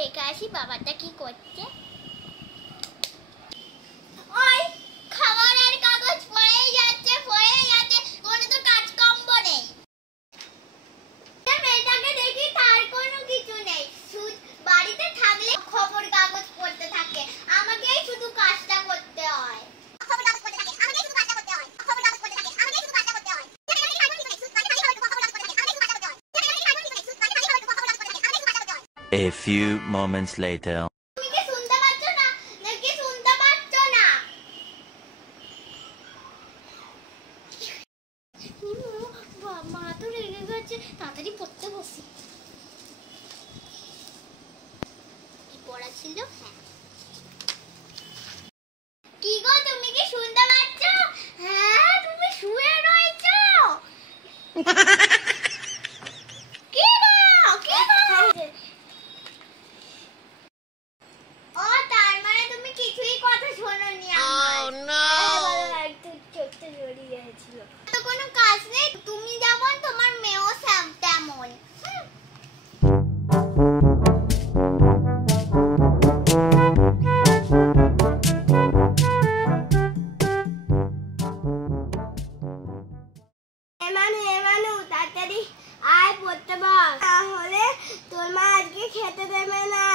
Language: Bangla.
দেখে আসি বাবাটা কি করছে। ওই খাবারের কাগজ পড়েই যাচ্ছে কোনো তো কাজকর্ম নেই। মেয়েটাকে দেখি তার কোনো কিছু নেই, বাড়িতে থাকলে খবর কাগজ পড়তে থাকে, আমাকেই শুধু কাজটা করতে হয়। A few moments later. তুমি কি শুনতে পাচ্ছ না নাকি শুনতে পাচ্ছ না? মা তো রেগে গেছে, তাড়াতাড়ি পড়তে বসি। কি পড়া ছিল? হ্যাঁ। কি গো তুমি কি শুনতে পাচ্ছ? হ্যাঁ, তুমি শুয়ে রয়েছো। কি গো? কি গো? ও তার মানে তুমি কিছুই কথা শোনোনি আমার। Oh no! একটু চোখটা জড়িয়ে গেছিল। তো কোনো কাজ নেই, তুমি যেমন তোমার মেয়েও তেমন। এমানু তাড়াতাড়ি আয় পড়তে বস, তাহলে তোর মা আজকে খেতে দেবে না।